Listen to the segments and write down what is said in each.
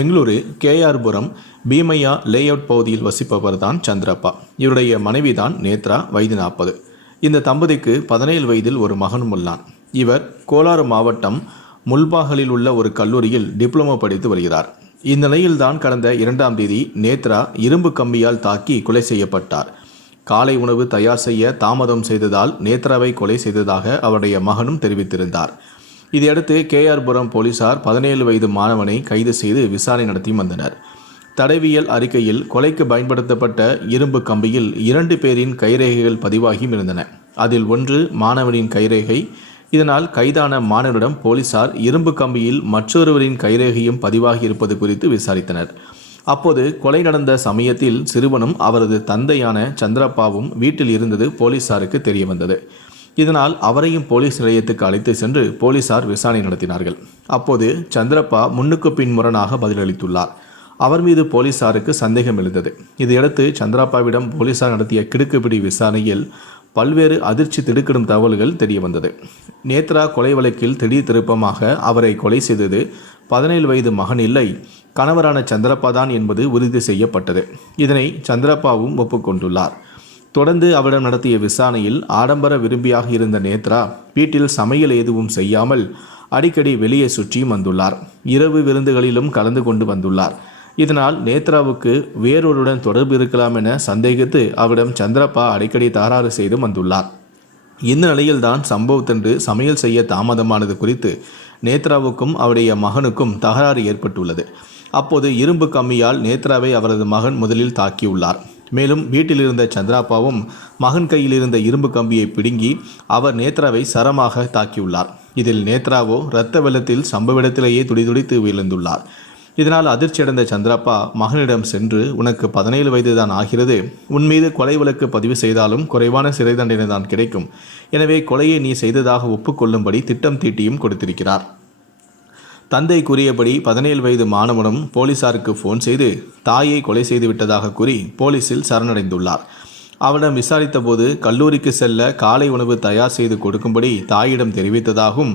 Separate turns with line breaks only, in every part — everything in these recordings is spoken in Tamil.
பெங்களூரு கேஆர்புரம் பீமையா லேஅவுட் பகுதியில் வசிப்பவர் தான் சந்திரப்பா. இவருடைய மனைவி தான் நேத்ரா வயது நாற்பது. இந்த தம்பதிக்கு பதினேழு வயதில் ஒரு மகனும் உள்ளான். இவர் கோலாறு மாவட்டம் முல்பாகலில் உள்ள ஒரு கல்லூரியில் டிப்ளமோ படித்து வருகிறார். இந்நிலையில்தான் கடந்த இரண்டாம் தேதி நேத்ரா இரும்பு கம்பியால் தாக்கி கொலை செய்யப்பட்டார். காலை உணவு தயார் செய்ய தாமதம் செய்ததால் நேத்ராவை கொலை செய்ததாக அவருடைய மகனும் தெரிவித்திருந்தார். இதையடுத்து கேஆர்புரம் போலீசார் பதினேழு வயது மாணவனை கைது செய்து விசாரணை நடத்தி வந்தனர். தடவியல் அறிக்கையில் கொலைக்கு பயன்படுத்தப்பட்ட இரும்பு கம்பியில் இரண்டு பேரின் கைரேகைகள் பதிவாகியும் இருந்தன. அதில் ஒன்று மாணவனின் கைரேகை. இதனால் கைதான மாணவனிடம் போலீசார் இரும்பு கம்பியில் மற்றொருவரின் கைரேகையும் பதிவாகி இருப்பது குறித்து விசாரித்தனர். அப்போது கொலை நடந்த சமயத்தில் சிறுவனும் அவரது தந்தையான சந்திரப்பாவும் வீட்டில் இருந்தது போலீசாருக்கு தெரியவந்தது. இதனால் அவரையும் போலீஸ் நிலையத்துக்கு அழைத்து சென்று போலீசார் விசாரணை நடத்தினார்கள். அப்போது சந்திரப்பா முன்னுக்கு பின் முரணாக பதிலளித்துள்ளார். அவர் மீது போலீசாருக்கு சந்தேகம் எழுந்தது. இதையடுத்து சந்திரப்பாவிடம் போலீசார் நடத்திய கிடுக்குப்பிடி விசாரணையில் பல்வேறு அதிர்ச்சி திடுக்கிடும் தகவல்கள் தெரிய வந்தது நேத்ரா கொலை வழக்கில் திடீர் திருப்பமாக அவரை கொலை செய்தது பதினேழு வயது மகன் இல்லை கணவரான சந்திரப்பா தான் என்பது உறுதி செய்யப்பட்டது. இதனை சந்திரப்பாவும் ஒப்புக்கொண்டுள்ளார். தொடர்ந்து அவரிடம் நடத்திய விசாரணையில் ஆடம்பர விரும்பியாக இருந்த நேத்ரா வீட்டில் சமையல் எதுவும் செய்யாமல் அடிக்கடி வெளியே சுற்றியும் வந்துள்ளார். இரவு விருந்துகளிலும் கலந்து கொண்டு வந்துள்ளார். இதனால் நேத்ராவுக்கு வேறொருடன் தொடர்பு இருக்கலாம் என சந்தேகித்து அவரிடம் சந்திரப்பா அடிக்கடி தகராறு செய்து வந்துள்ளார். இந்த நிலையில்தான் சம்பவத்தன்று சமையல் செய்ய தாமதமானது குறித்து நேத்ராவுக்கும் அவருடைய மகனுக்கும் தகராறு ஏற்பட்டுள்ளது. அப்போது இரும்பு கம்மியால் நேத்ராவை அவரது மகன் முதலில் தாக்கியுள்ளார். மேலும் வீட்டில் இருந்த சந்திராப்பாவும் மகன் கையில் இருந்த இரும்பு கம்பியை பிடுங்கி அவர் நேத்ராவை சரமாக தாக்கியுள்ளார். இதில் நேத்ராவோ இரத்த வெள்ளத்தில் சம்பவ இடத்திலேயே துடிதுடித்து விழுந்துள்ளார். இதனால் அதிர்ச்சியடைந்த சந்திராப்பா மகனிடம் சென்று உனக்கு பதினேழு வயது தான் ஆகிறது. உன் மீது கொலை வழக்கு பதிவு செய்தாலும் குறைவான சிறை தண்டனை தான் கிடைக்கும். எனவே கொலையை நீ செய்ததாக ஒப்புக்கொள்ளும்படி திட்டம் தீட்டியும் கொடுத்திருக்கிறார். தந்தை கூறியபடி பதினேழு வயது மாணவனும் போலீசாருக்கு ஃபோன் செய்து தாயை கொலை செய்து விட்டதாக கூறி போலீசில் சரணடைந்துள்ளார். அவனிடம் விசாரித்தபோது கல்லூரிக்கு செல்ல காலை உணவு தயார் செய்து கொடுக்கும்படி தாயிடம் தெரிவித்ததாகவும்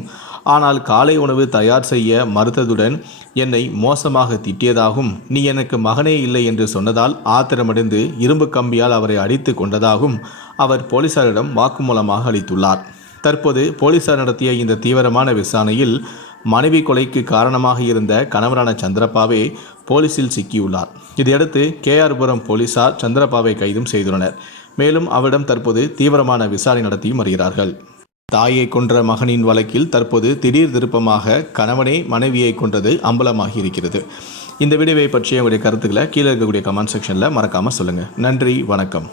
ஆனால் காலை உணவு தயார் செய்ய மறுத்ததுடன் என்னை மோசமாக திட்டியதாகவும் நீ எனக்கு மகனே இல்லை என்று சொன்னதால் ஆத்திரமடைந்து இரும்பு கம்பியால் அவரை அடித்து கொண்டதாகவும் அவர் போலீசாரிடம் வாக்குமூலமாக அளித்துள்ளார். தற்போது போலீசார் நடத்திய இந்த தீவிரமான விசாரணையில் மனைவி கொலைக்கு காரணமாக இருந்த கணவரான சந்திரப்பாவே போலீசில் சிக்கியுள்ளார். இதையடுத்து கேஆர்புரம் போலீசார் சந்திரப்பாவை கைதும் செய்துள்ளனர். மேலும் அவரிடம் தற்போது தீவிரமான விசாரணை நடத்தியும் வருகிறார்கள். தாயை கொன்ற மகனின் வழக்கில் தற்போது திடீர் திருப்பமாக கணவனே மனைவியை கொன்றது அம்பலமாகி இருக்கிறது இந்த வீடியோவை பற்றிய உங்களுடைய கருத்துக்களை கீழே இருக்கக்கூடிய கமெண்ட் செக்ஷனில் மறக்காமல் சொல்லுங்கள் நன்றி வணக்கம்.